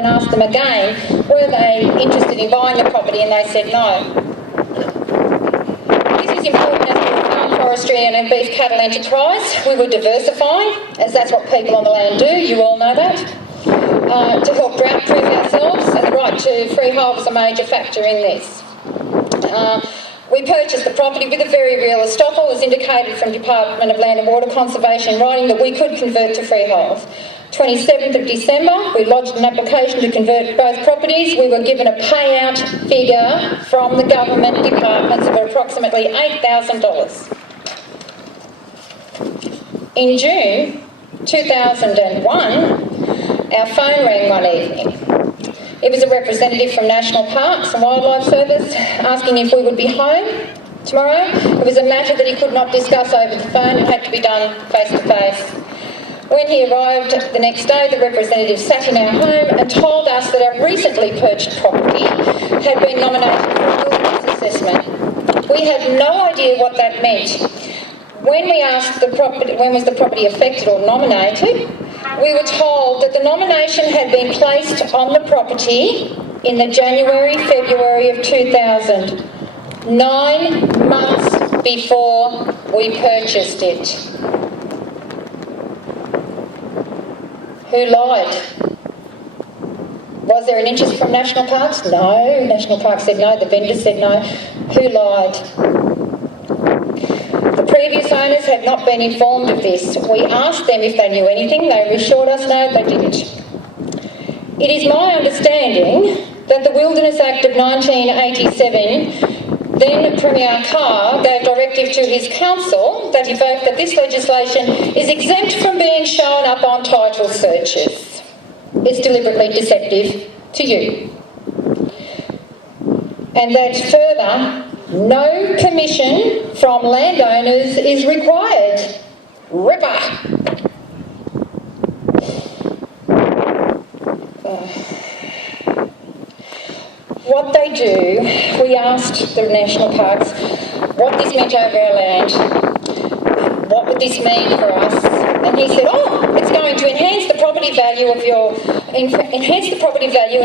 and asked them again, were they interested in buying the property, and they said no. This is important as a farm forestry and a beef cattle enterprise. We were diversifying, as that's what people on the land do, you all know that, to help drought-proof ourselves, and the right to freehold was a major factor in this. We purchased the property with a very real estoppel, as indicated from Department of Land and Water Conservation writing that we could convert to freehold. 27th of December, we lodged an application to convert both properties. We were given a payout figure from the government departments of approximately $8,000. In June 2001, our phone rang one evening. It was a representative from National Parks and Wildlife Service asking if we would be home tomorrow. It was a matter that he could not discuss over the phone. It had to be done face to face. When he arrived the next day, the representative sat in our home and told us that our recently purchased property had been nominated for a wilderness assessment. We had no idea what that meant. When we asked when was the property affected or nominated, we were told that the nomination had been placed on the property in the January-February of 2000, 9 months before we purchased it. Who lied? Was there an interest from National Parks? No. National Parks said no. The vendor said no. Who lied? The previous owners had not been informed of this. We asked them if they knew anything. They assured us no, they didn't. It is my understanding that the Wilderness Act of 1987, then Premier Carr gave directive to his council that evoked that this legislation is exempt from being shown up on title searches. It's deliberately deceptive to you. And that further, no permission from landowners is required. Ripper! What they do, we asked the National Parks what this meant over our land. What would this mean for us? And he said, it's going to enhance the property value and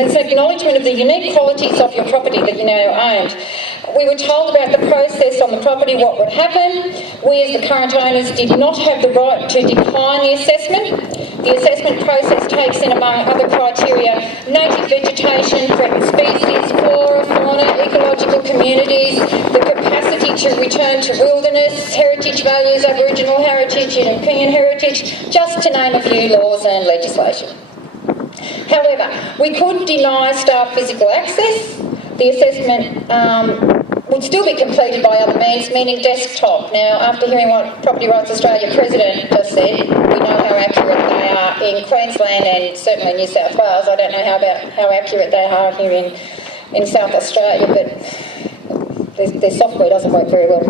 it's an acknowledgement of the unique qualities of your property that you now owned. We were told about the process on the property, what would happen. We as the current owners did not have the right to decline the assessment. The assessment process takes in, among other criteria, native vegetation, threatened species, flora, fauna, ecological communities, the capacity to return to wilderness, heritage values, Aboriginal heritage, European heritage, just to name a few laws and legislation. However, we could deny staff physical access. The assessment would still be completed by other means, meaning desktop. Now, after hearing what Property Rights Australia President just said, we know how accurate they are in Queensland and certainly New South Wales. I don't know how accurate they are here in South Australia, but their software doesn't work very well.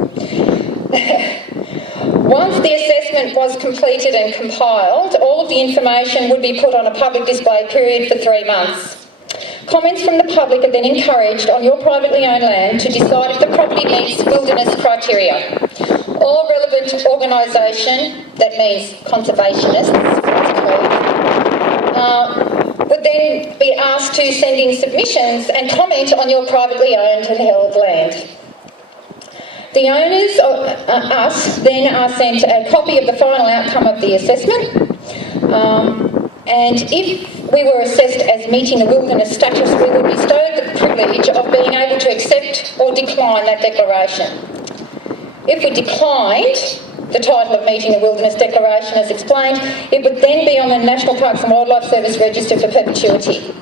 Once the assessment was completed and compiled, all of the information would be put on a public display period for 3 months. Comments from the public are then encouraged on your privately owned land to decide if the property meets wilderness criteria. All relevant organisation, that means conservationists, would then be asked to send in submissions and comment on your privately owned and held land. The owners, us, then are sent a copy of the final outcome of the assessment, and if we were assessed as meeting the wilderness status, we would be bestowed the privilege of being able to accept or decline that declaration. If we declined the title of meeting the wilderness declaration as explained, it would then be on the National Parks and Wildlife Service register for perpetuity.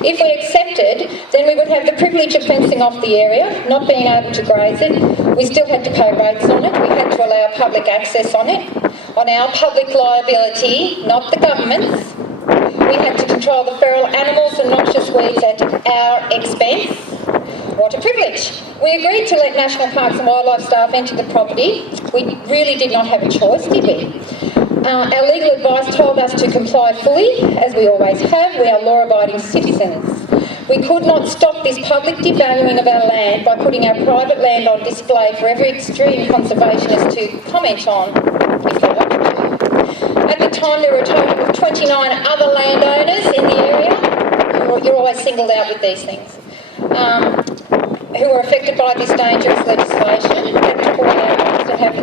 If we accepted, then we would have the privilege of fencing off the area, not being able to graze it. We still had to pay rates on it. We had to allow public access on it, on our public liability, not the government's. We had to control the feral animals and noxious weeds at our expense. What a privilege. We agreed to let National Parks and Wildlife staff enter the property. We really did not have a choice, did we? Our legal advice told us to comply fully, as we always have. We are law-abiding citizens. We could not stop this public devaluing of our land by putting our private land on display for every extreme conservationist to comment on if they wanted to. At the time, there were a total of 29 other landowners in the area. you're always singled out with these things, who were affected by this dangerous legislation that took away our rights to have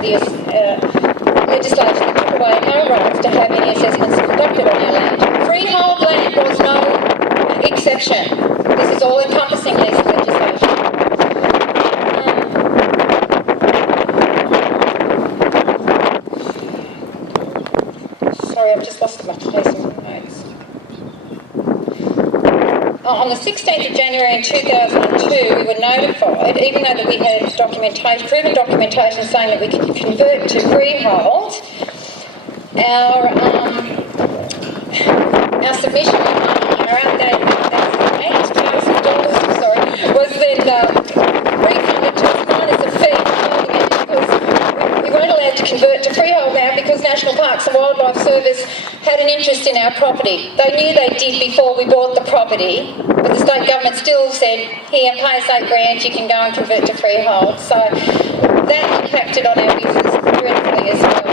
legislation that took away our rights to have any assessments conducted on our land. Freehold land was no exception. This is all encompassing this legislation. Sorry, I've just lost my place in my notes. On the 16th of January in 2002, we were notified, even though that we had proven documentation saying that we could convert to freehold, our submission, our outdated $8,000, was then refunded to us minus a fee for holding it, because we weren't allowed to convert to freehold now because National Parks and Wildlife Service had an interest in our property. They knew they did before we bought the property, but the state government still said, here, pay us $8,000, you can go and convert to freehold. So that impacted on our business dreadfully as well.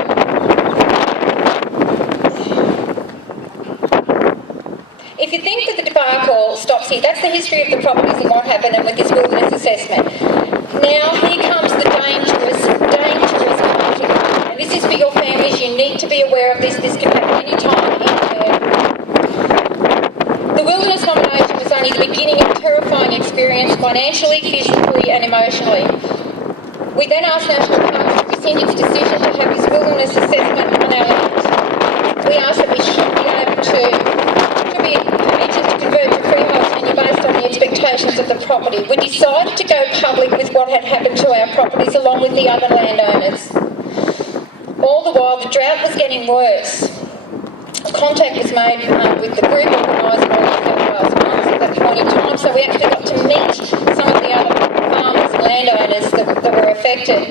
If you think that the debacle stops here, that's the history of the properties and what happened and with this wilderness assessment. Now here comes the dangerous part. And this is for your families. You need to be aware of this. This can happen any time, anywhere. The wilderness nomination was only the beginning of a terrifying experience financially, physically and emotionally. We then asked National Parks to rescind its decision to have this wilderness assessment on our land. We asked that we should be able to be permitted to convert to freehold tenure based on the expectations of the property. We decided to go public with what had happened to our properties along with the other landowners. All the while, the drought was getting worse. Contact was made with the group organising all the New South Wales farms at that point in time, so we actually got to meet some of the other farmers and landowners that were affected.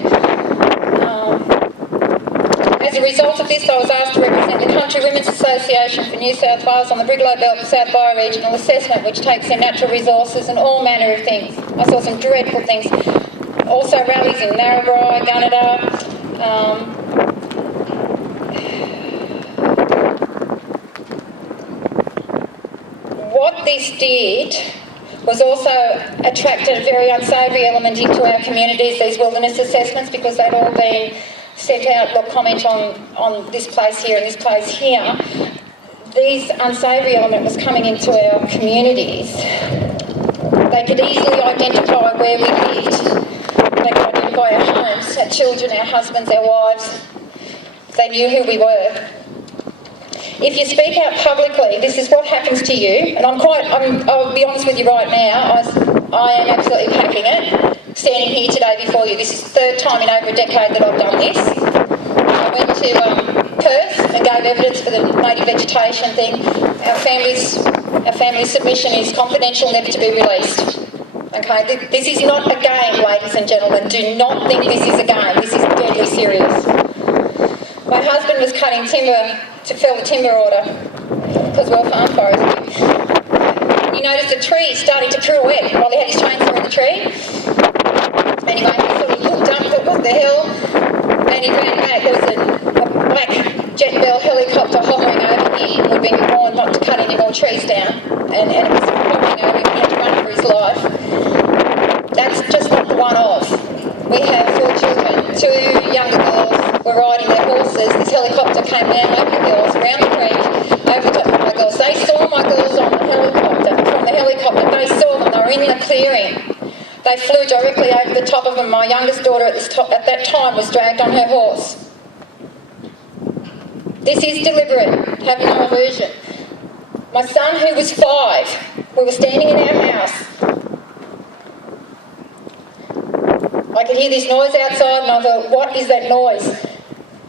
As a result of this, I was asked to represent the Country Women's Association for New South Wales on the Brigalow Belt South Bioregional Assessment, which takes in natural resources and all manner of things. I saw some dreadful things. Also rallies in Narrabri, Gunnedah. What this did was also attracted a very unsavoury element into our communities, these wilderness assessments, because they'd all been sent out, look, comment on this place here and this place here. These unsavoury element was coming into our communities. They could easily identify where we lived. They could identify our homes, our children, our husbands, our wives. They knew who we were. If you speak out publicly, this is what happens to you. And I'll be honest with you right now, I am absolutely packing it, standing here today before you. This is the third time in over a decade that I've done this. I went to Perth and gave evidence for the native vegetation thing. Our family submission is confidential, never to be released. Okay, this is not a game, ladies and gentlemen. Do not think this is a game. This is deadly serious. My husband was cutting timber to fill the timber order because we're farm forestry. He noticed a tree starting to pirouette while he had his chainsaw in the tree. Anyway, he sort of looked up, thought, what the hell? And he ran back. There was a black Jet Bell helicopter hovering over here. We'd been warned not to cut any more trees down. And it was hovering over him. He had to run for his life. That's just not the one-off. We have 4 children. 2 younger girls were riding their horses. This helicopter came down over the hills, around the creek, over the top of my girls. They saw my girls on the helicopter. From the helicopter, they saw them. They were in the clearing. They flew directly over the top of them. My youngest daughter at that time was dragged on her horse. This is deliberate. Have no illusion. My son, who was 5, we were standing in our house. I could hear this noise outside and I thought, what is that noise?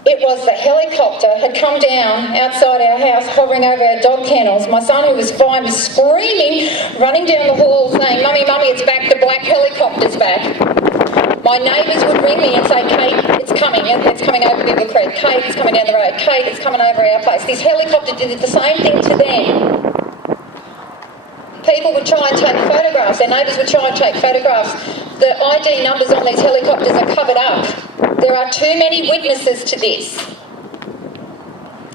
It was the helicopter had come down outside our house, hovering over our dog kennels. My son, who was 5, was screaming, running down the hall saying, Mummy, Mummy, it's back, the black helicopter's back. My neighbours would ring me and say, Kate, it's coming over Bibble Creek. Kate, it's coming down the road. Kate, it's coming over our place. This helicopter did the same thing to them. People would try and take photographs. Their neighbours would try and take photographs. The ID numbers on these helicopters are covered up. There are too many witnesses to this.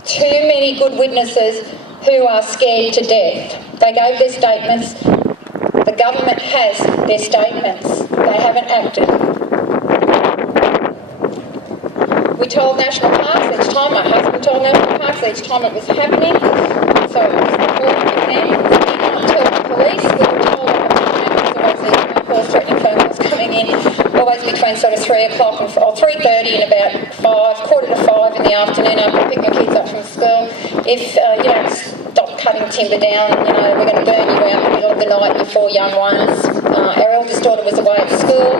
Too many good witnesses who are scared to death. They gave their statements. The government has their statements. They haven't acted. We told National Parks each time, my husband told National Parks each time it was happening, so it was reported to them. We did not tell the police. We were told at the time there was always these phone calls, threatening phone calls coming in, always between sort of 3 o'clock and 3:30 and about 5:45 in the afternoon after I pick my kids up from school. If you don't stop cutting timber down, we're going to burn you out in the middle of the night, you 4 young ones. Our eldest daughter was away at school.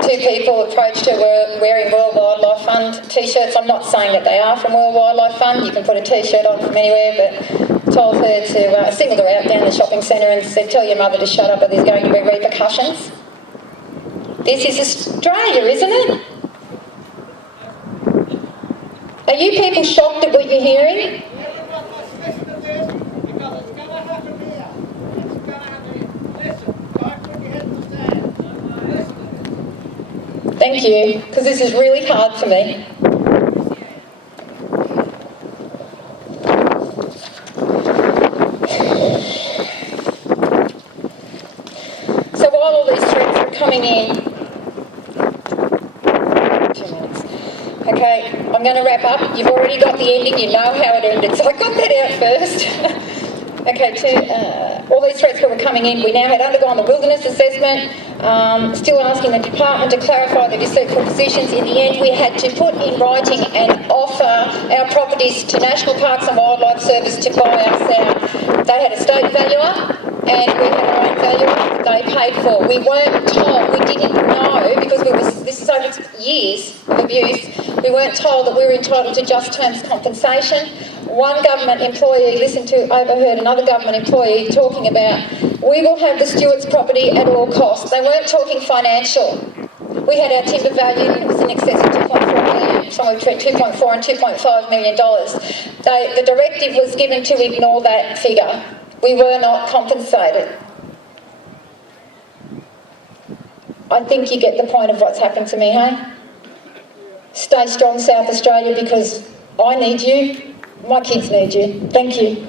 2 people approached her wearing World Wildlife Fund T-shirts. I'm not saying that they are from World Wildlife Fund. You can put a T-shirt on from anywhere, but told her to, singled her out down the shopping centre and said, tell your mother to shut up or there's going to be repercussions. This is Australia, isn't it? Are you people shocked at what you're hearing? Thank you, because this is really hard for me. So while all these threats are coming in, 2 minutes. Okay, I'm going to wrap up. You've already got the ending, you know how it ended, so I got that out first. Okay, all these threats that were coming in, we now had undergone the wilderness assessment, still asking the department to clarify the deceitful positions. In the end, we had to put in writing and offer our properties to National Parks and Wildlife Service to buy us out. They had a state valuer and we had our own valuer that they paid for. We weren't told, we didn't know, because this is over years of abuse, we weren't told that we were entitled to just terms compensation. One government employee overheard another government employee talking about, we will have the Stewart's property at all costs. They weren't talking financial. We had our timber valued and it was in excess of 2.4 million, somewhere between 2.4 and 2.5 million dollars. The directive was given to ignore that figure. We were not compensated. I think you get the point of what's happened to me, hey? Stay strong, South Australia, because I need you. My kids need you. Thank you.